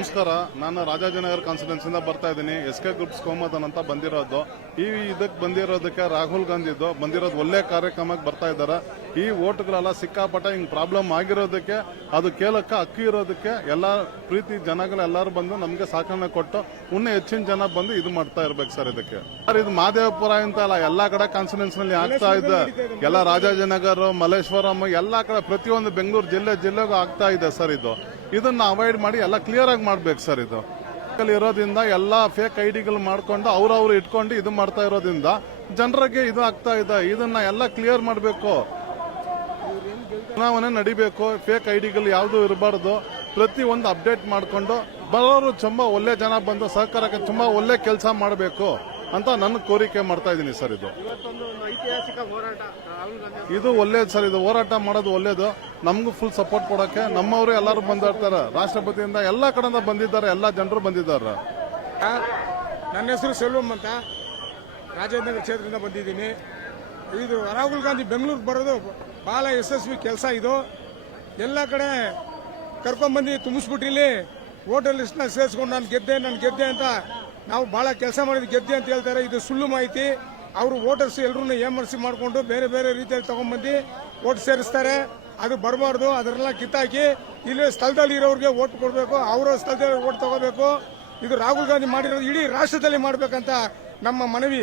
ನಮಸ್ಕಾರ. ನಾನು ರಾಜಾಜಿನಗರ್ ಕಾನ್ಸ್ಟಿಟ್ಯೂನ್ಸಿಂದ ಬರ್ತಾ ಇದ್ದೀನಿ. SK ಗ್ರೂಪ್ಸ್ ಕೋಮದನ್ ಅಂತ ಬಂದಿರೋದು. ಇದಕ್ಕೆ ಬಂದಿರೋದಕ್ಕೆ ರಾಹುಲ್ ಗಾಂಧಿದು ಬಂದಿರೋದು ಒಳ್ಳೆ ಕಾರ್ಯಕ್ರಮಕ್ಕೆ ಬರ್ತಾ ಇದ್ದಾರೆ. ಈ ಓಟ್ಗಳೆಲ್ಲ ಸಿಕ್ಕಾಪಟ್ಟೆ ಹಿಂಗೆ ಪ್ರಾಬ್ಲಮ್ ಆಗಿರೋದಕ್ಕೆ, ಅದು ಕೇಳಕ್ಕೆ ಅಕ್ಕಿ ಇರೋದಕ್ಕೆ ಎಲ್ಲ ಪ್ರೀತಿ ಜನಗಳೆಲ್ಲರೂ ಬಂದು ನಮಗೆ ಸಹಕಾರ ಕೊಟ್ಟು ಇನ್ನೂ ಹೆಚ್ಚಿನ ಜನ ಬಂದು ಇದು ಮಾಡ್ತಾ ಇರ್ಬೇಕು ಸರ್. ಇದಕ್ಕೆ ಸರ್ ಇದು ಮಹದೇವಪುರ ಅಂತ ಅಲ್ಲ, ಎಲ್ಲಾ ಕಡೆ ಕಾನ್ಸ್ಟಿಟ್ಯೂನ್ಸ್ ನಲ್ಲಿ ಆಗ್ತಾ ಇದೆ. ಎಲ್ಲ ರಾಜಾಜಿನಗರ್, ಮಲ್ಲೇಶ್ವರಂ, ಎಲ್ಲಾ ಕಡೆ ಪ್ರತಿಯೊಂದು ಬೆಂಗಳೂರು ಜಿಲ್ಲೆಗೂ ಆಗ್ತಾ ಇದೆ ಸರ್. ಇದನ್ನ ಅವಾಯ್ಡ್ ಮಾಡಿ ಎಲ್ಲ ಕ್ಲಿಯರ್ ಆಗಿ ಮಾಡ್ಬೇಕು ಸರ್. ಇದು ಇರೋದ್ರಿಂದ ಎಲ್ಲ ಫೇಕ್ ಐಡಿಗಳು ಮಾಡ್ಕೊಂಡು ಅವ್ರವ್ರು ಇಟ್ಕೊಂಡು ಇದು ಮಾಡ್ತಾ ಇರೋದ್ರಿಂದ ಜನರಿಗೆ ಇದು ಆಗ್ತಾ ಇದೆ. ಇದನ್ನ ಎಲ್ಲ ಕ್ಲಿಯರ್ ಮಾಡಬೇಕು. ಚುನಾವಣೆ ನಡಿಬೇಕು. ಫೇಕ್ ಐಡಿಗಳು ಯಾವುದು ಇರಬಾರ್ದು. ಪ್ರತಿಯೊಂದು ಅಪ್ಡೇಟ್ ಮಾಡಿಕೊಂಡು ಬರೋರು ತುಂಬಾ ಒಳ್ಳೆ ಜನ ಬಂದು ಸಹಕಾರಕ್ಕೆ ತುಂಬಾ ಒಳ್ಳೆ ಕೆಲಸ ಮಾಡಬೇಕು ಅಂತ ನನ್ನ ಕೋರಿಕೆ ಮಾಡ್ತಾ ಇದ್ದೀನಿ ಸರ್. ಇದು ಒಳ್ಳೇದು ಸರ್. ಇದು ಹೋರಾಟ ಮಾಡೋದು ಒಳ್ಳೇದು. ನಮಗೂ ಫುಲ್ ಸಪೋರ್ಟ್ ಕೊಡೋಕೆ ನಮ್ಮವರು ಎಲ್ಲರೂ ಬಂದಿರ್ತಾರೆ. ರಾಷ್ಟ್ರಪತಿಯಿಂದ ಎಲ್ಲ ಕಡೆಯಿಂದ ಬಂದಿದ್ದಾರೆ, ಎಲ್ಲ ಜನರು ಬಂದಿದ್ದಾರೆ. ನನ್ನ ಹೆಸರು ಸೆಲ್ವಂ ಅಂತ, ರಾಜೇಂದ್ರ ಕ್ಷೇತ್ರದಿಂದ ಬಂದಿದ್ದೀನಿ. ಇದು ರಾಹುಲ್ ಗಾಂಧಿ ಬೆಂಗಳೂರಿಗೆ ಬರೋದು ಬಹಳ ಯಶಸ್ವಿ ಕೆಲಸ. ಇದು ಎಲ್ಲ ಕಡೆ ಕರ್ಕೊಂಡ್ಬಂದು ತುಂಬಿಸ್ಬಿಟ್ಟಿಲ್ಲಿ ವೋಟರ್ ಲಿಸ್ಟ್ನ ಸೇರಿಸ್ಕೊಂಡು ನಾನು ಗೆದ್ದೆ ಅಂತ ನಾವು ಬಹಳ ಕೆಲಸ ಮಾಡಿದ್ವಿ, ಗೆದ್ದೆ ಅಂತ ಹೇಳ್ತಾರೆ. ಇದು ಸುಳ್ಳು ಮಾಹಿತಿ. ಅವರು ವೋಟರ್ಸ್ ಎಲ್ಲರೂ ಎಮರ್ಸಿ ಮಾಡಿಕೊಂಡು ಬೇರೆ ಬೇರೆ ರೀತಿಯಲ್ಲಿ ತಗೊಂಡ್ಬಂದು ವೋಟ್ ಸೇರಿಸ್ತಾರೆ. ಅದು ಬರಬಾರ್ದು. ಅದನ್ನೆಲ್ಲ ಕಿತ್ತಾಕಿ ಇಲ್ಲಿ ಸ್ಥಳದಲ್ಲಿ ಇರೋರಿಗೆ ವೋಟ್ ಕೊಡಬೇಕು, ಅವರ ಸ್ಥಳದಲ್ಲಿ ವೋಟ್ ತಗೋಬೇಕು. ಇದು ರಾಹುಲ್ ಗಾಂಧಿ ಮಾಡಿರೋದು ಇಡೀ ರಾಷ್ಟ್ರದಲ್ಲಿ ಮಾಡಬೇಕಂತ ನಮ್ಮ ಮನವಿ.